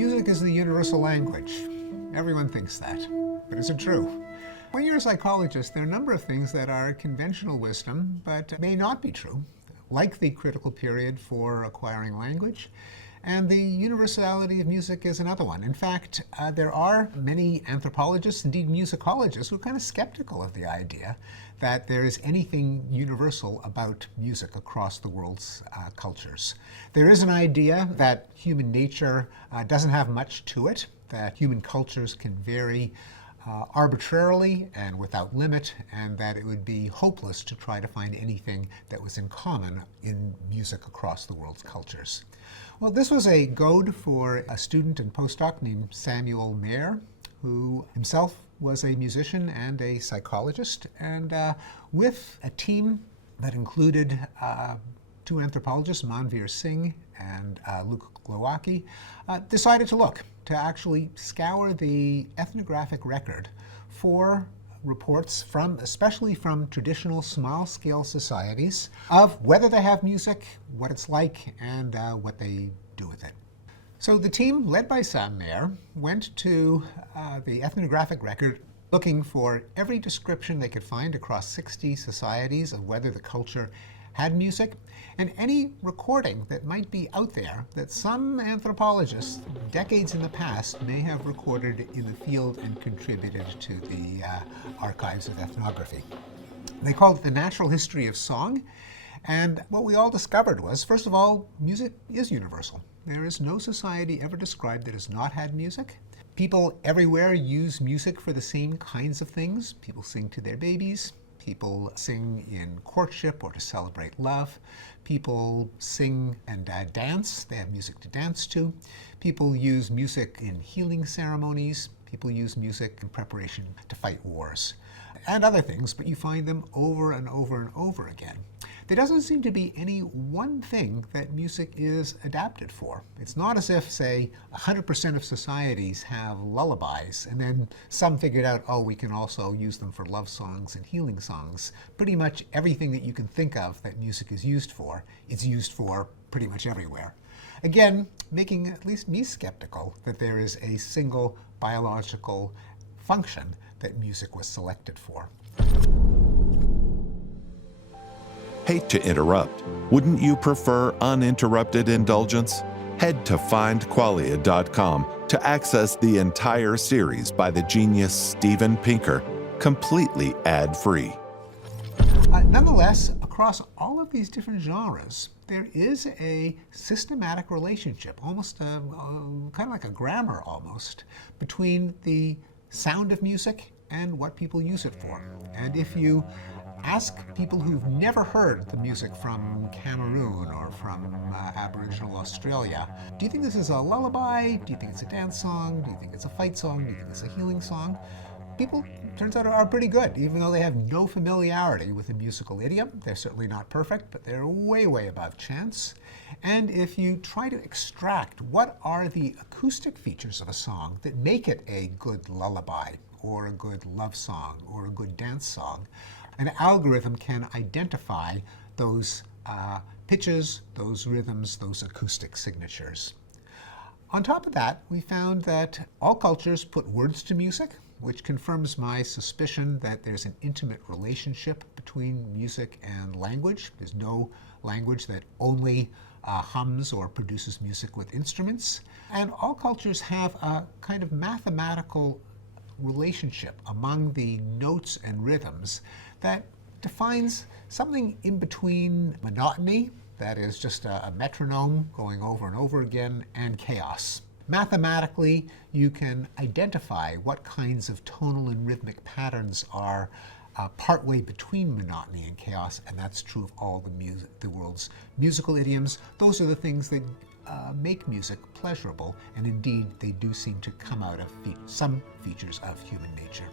Music is the universal language. Everyone thinks that, but is it true? When you're a psychologist, there are a number of things that are conventional wisdom, but may not be true, like the critical period for acquiring language. And the universality of music is another one. In fact, there are many anthropologists, indeed musicologists, who are kind of skeptical of the idea that there is anything universal about music across the world's cultures. There is an idea that human nature doesn't have much to it, that human cultures can vary arbitrarily and without limit, and that it would be hopeless to try to find anything that was in common in music across the world's cultures. Well, this was a goad for a student and postdoc named Samuel Mayer, who himself was a musician and a psychologist, and with a team that included two anthropologists, Manveer Singh and Luke Glowacki, decided to actually scour the ethnographic record for reports especially from traditional small-scale societies, of whether they have music, what it's like, and what they do with it. So the team, led by Sam Mayer, went to the ethnographic record looking for every description they could find across 60 societies of whether the culture had music, and any recording that might be out there that some anthropologists, decades in the past, may have recorded in the field and contributed to the archives of ethnography. They called it the natural history of song, and what we all discovered was, first of all, music is universal. There is no society ever described that has not had music. People everywhere use music for the same kinds of things. People sing to their babies. People sing in courtship or to celebrate love. People sing and dance. They have music to dance to. People use music in healing ceremonies. People use music in preparation to fight wars and other things, but you find them over and over and over again. There doesn't seem to be any one thing that music is adapted for. It's not as if, say, 100% of societies have lullabies, and then some figured out, oh, we can also use them for love songs and healing songs. Pretty much everything that you can think of that music is used for pretty much everywhere. Again, making at least me skeptical that there is a single biological function that music was selected for. Hate to interrupt. Wouldn't you prefer uninterrupted indulgence? Head to findqualia.com to access the entire series by the genius Steven Pinker, completely ad-free. Nonetheless, across all of these different genres, there is a systematic relationship, almost kind of like a grammar almost, between the sound of music and what people use it for. And if you ask people who've never heard the music from Cameroon or from Aboriginal Australia, do you think this is a lullaby? Do you think it's a dance song? Do you think it's a fight song? Do you think it's a healing song? People, turns out, are pretty good, even though they have no familiarity with the musical idiom. They're certainly not perfect, but they're way, way above chance. And if you try to extract what are the acoustic features of a song that make it a good lullaby, or a good love song, or a good dance song, an algorithm can identify those pitches, those rhythms, those acoustic signatures. On top of that, we found that all cultures put words to music, which confirms my suspicion that there's an intimate relationship between music and language. There's no language that only hums or produces music with instruments. And all cultures have a kind of mathematical relationship among the notes and rhythms that defines something in between monotony, that is just a metronome going over and over again, and chaos. Mathematically, you can identify what kinds of tonal and rhythmic patterns are partway between monotony and chaos, and that's true of all the world's musical idioms. Those are the things that make music pleasurable, and indeed they do seem to come out of some features of human nature.